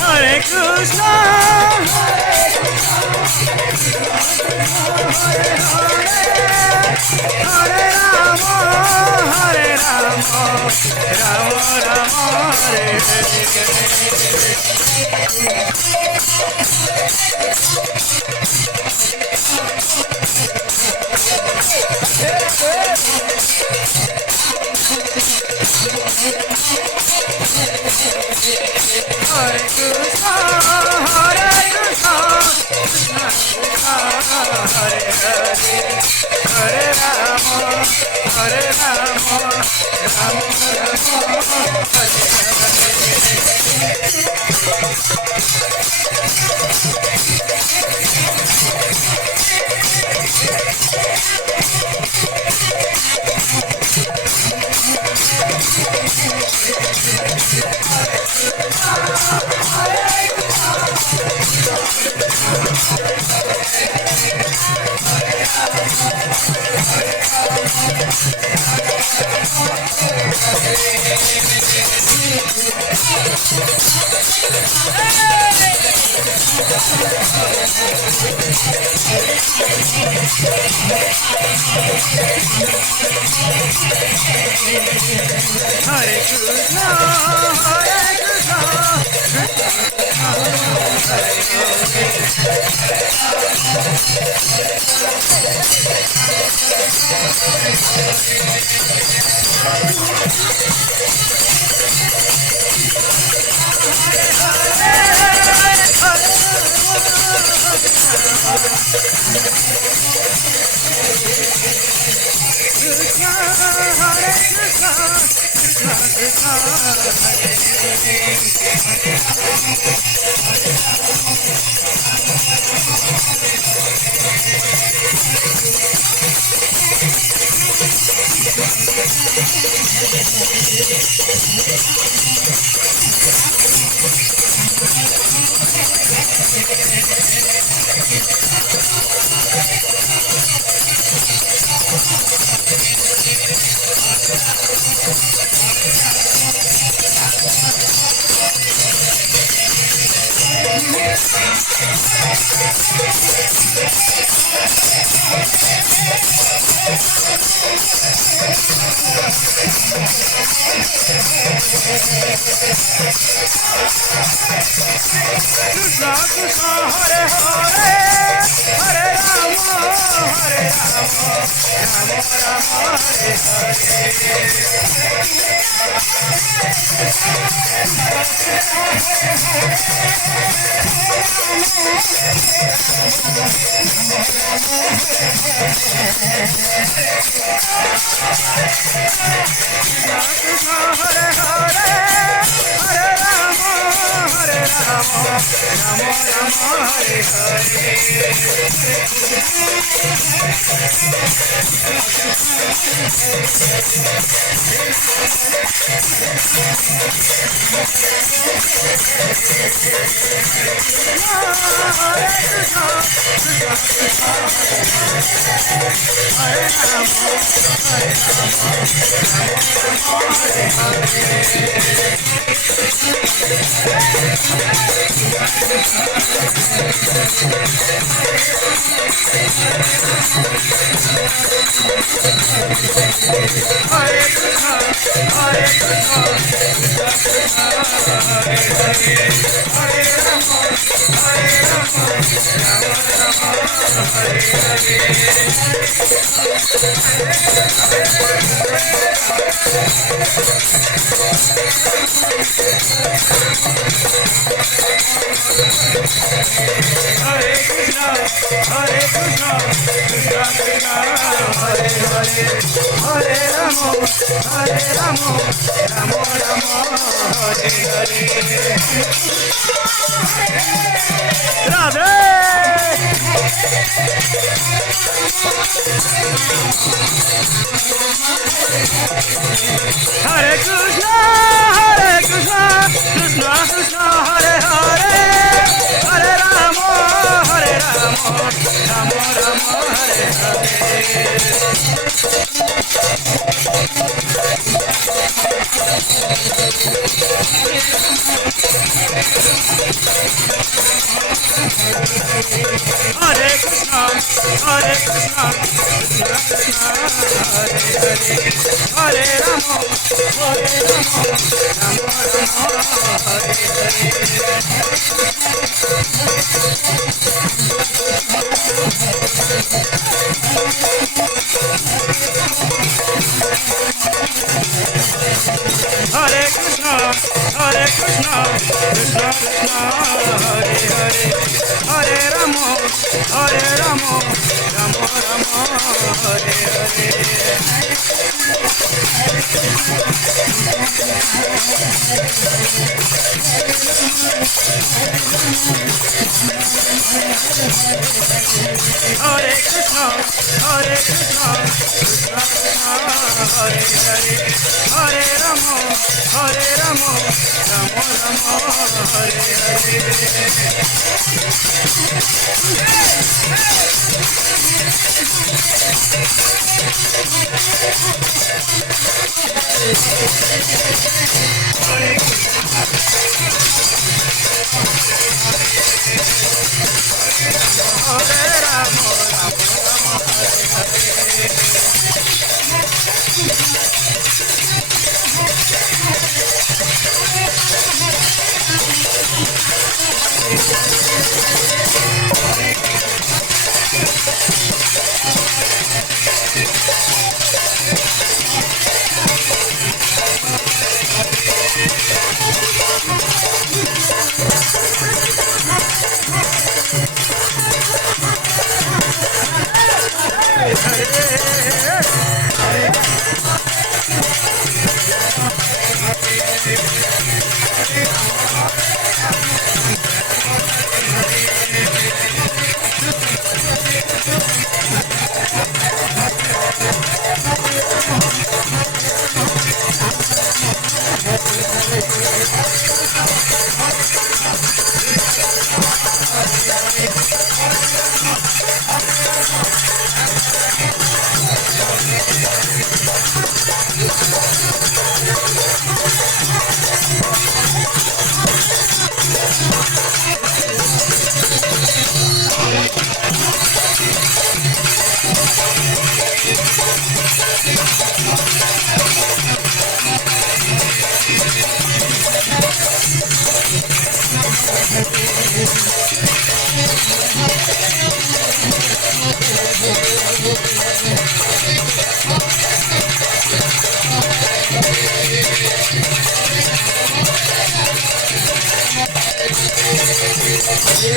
Hare Krishna, Krishna Krishna, Hare Hare, Hare Rama, Rama Rama, Hare Hare. Hare Krishna, Hare Rama, Rama Rama, Hare Hare Krishna, Krishna Krishna, Hare Hare, Hare Rama, Rama Rama, Hare Hare Krishna, Krishna Krishna, Hare Hare, Hare Rama, Rama Rama, Hare Krishna, Hare Hare, Hare Rama, Rama Rama, Hare Hare. Hare Hare Krishna, Hare Krishna, Krishna Krishna, Hare Hare, Hare Rama, Hare Rama, Rama Rama, Hare Hare. Radhe. Hare Krishna, Krishna Krishna, Hare Hare, Hare Rama, Rama Rama, Hare Hare. Hare Krishna, Krishna Krishna, Hare Hare, Hare Rama, Rama Rama, Hare Hare. Hare Krishna, Krishna Krishna, Hare Hare, Hare Rama, Rama Rama, Hare Hare. Hare Krishna, Krishna Krishna, Hare Hare, Hare Rama, Rama Rama, Hare Hare.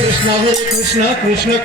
Krishna Hare Krishna, Krishna